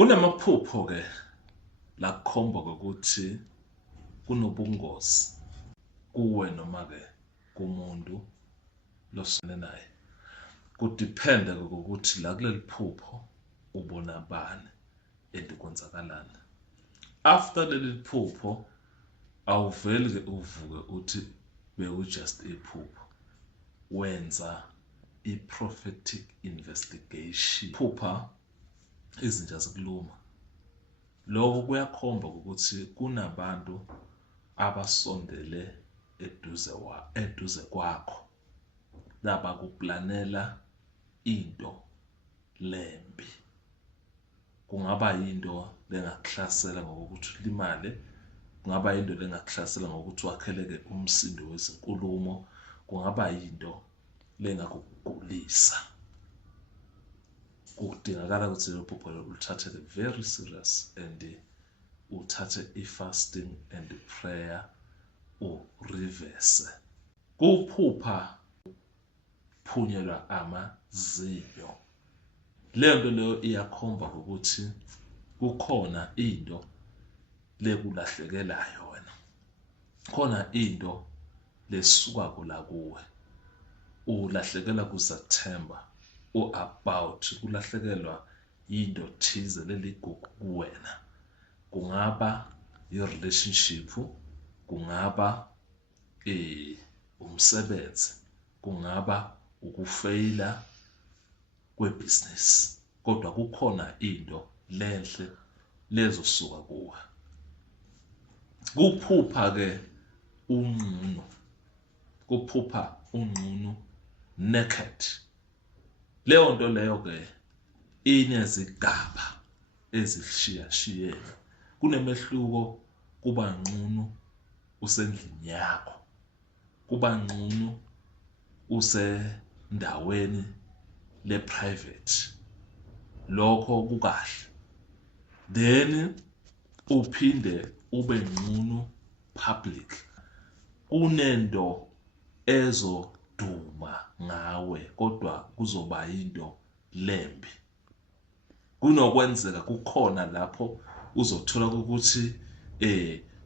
Kunamaphupho ke la kukhomba ukuthi kunobungozi kuwe noma ke kumuntu losone naye. Kudiphende ukuthi la kuleli phupho ubona bani and kwenzakalani. After leli phupho awuveli ke uvuke uthi just iphupho. Wenza i-prophetic investigation. Phupha izinja zikuluma. Lokho kuyakhomba ukuthi kunabantu abasondele eduze kwakho laba kuplanela into lembi. Kungaba yinto lengakuhlasela ngokuthi ulimale, kungaba yinto lengakuhlasela ngokuthi wakheleke umsindo wezinkulumo, kungaba yinto lengakugulisa. Kudingakala ukuthi lelo phupho ulithathe very serious and uthathe i-fasting and prayer reverse. Kuphupha phunyelwa amazinyo. Leyo nto leyo iyakhomba ukuthi kukhona into lekulahlekelayo wena. Khona into lesuka kula kuwe. Ulahlekela kuSeptember about kulahlekelwa into thize leligugu kuwena. Kungaba i-relationship, kungaba umsebenzi, kungaba ukufeyila kwebusiness. Kodwa kukhona into lenhle lezosuka kuwe. Kuphupha ke unqunu. Kuphupha unqunu naked. Leyo nto leyo ke inezigaba ezishiyashiyene. Kunemehluko kuba nqunu usendlini yakho. Kuba nqunu usendaweni le-private. Lokho kukahle. Then uphinde ube nqunu public. Kunento ezoduma ngawe kodwa kuzoba into lembi. Kunokwenzeka kukhona lapho uzothola ukuthi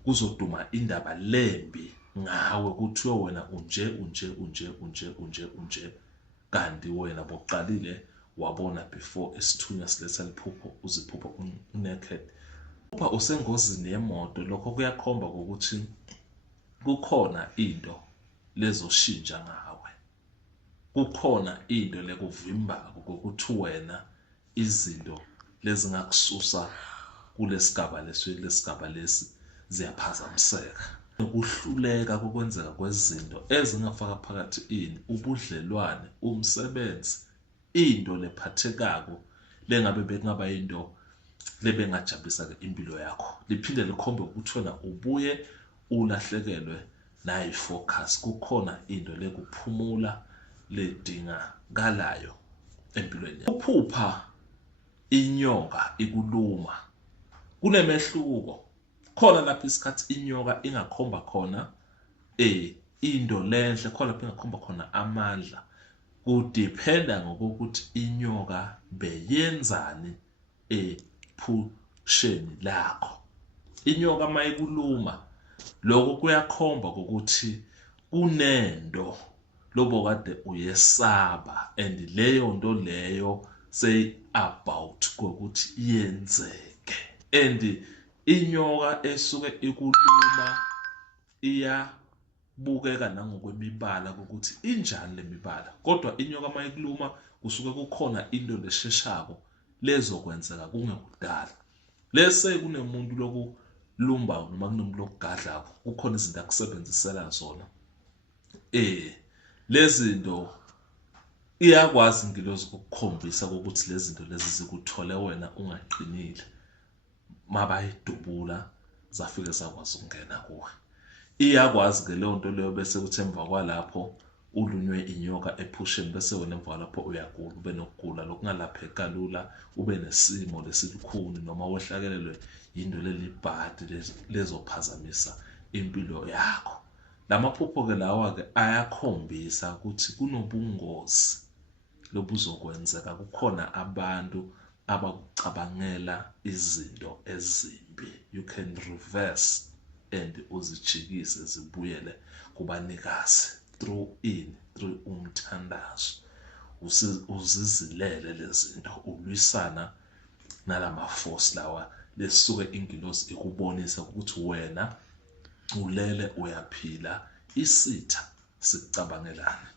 kuzoduma indaba lembi ngawe kuthiwe wena unje kanti wena boqalile wabona before isithunywa siletha liphupho uziphupho naked. Phupha usengozini yemoto. Lokho kuyakhomba ukuthi kukhona into lezoshintsha ngawe. Kukhona into lekuvimba ukuthi wena izinto lezingakususa kulesigaba lesi ziyaphazamiseka. Ukuhluleka kokwenzeka kwezinto ezingafaka phakathi ubudlelwane, umsebenzi, into lephathekako lengabe bekungaba into lebengajabulisa ke impilo yakho. Liphinde likhombe ukuthi wena ubuye ulahlekelwe nayi-focus. Kukhona into lekuphumula ledingakalayo empilweni. Uphupha inyoka ikuluma. Kunemehluko. Khona lapho isikhathi inyoka ingakhomba khona into lenhle, khona lapho ingakhomba khona amandla. Kudiphenda ngokuthi inyoka beyenzani ephusheni lakho. Inyoka mayikuluma, lokho kuyakhomba ukuthi kunento lobo kade uyesaba and leyo nto leyo say about ukuthi yenzeke. And inyoka esuke ikuluma iyabukeka nangokwemibala ukuthi injani lemibala. Kodwa inyoka mayikuluma kusuke kukhona into lesheshako lezokwenzeka kungekudala. Lese kunemuntu lokulumba noma kunomuntu lokugadla kukhona izinto akusebenzisela zona. Lezi zinto iyakwazi ingilozi ukukhombisa ukuthi lezi zinto lezi zikuthole wena ungaqinile. Mabayidubula zafike zakwazi ukungena kuwe. Iyakwazi ke leyo nto leyo bese kuthi emva kwalapho ulunywe inyoka ephusheni bese wena emva kwalapho uyagula, ube nokugula lokungalapheki kalula, ube nesimo lesilukhuni noma wehlakelelwe into lelibhadi lezophazamisa impilo yakho. Lamaphupho ke lawa ke ayakhombisa ukuthi kunobungozi lobuzokwenzeka. Kukhona abantu abakucabangela izinto ezimbi. You can reverse and uzijikise zibuyele kubanikazi through umthandazo. Uzizilele lezinto, ulwisana nalama force lawa lesuke ingilosi ikubonisa ukuthi wena ulele uyaphila, isitha sikucabangelana.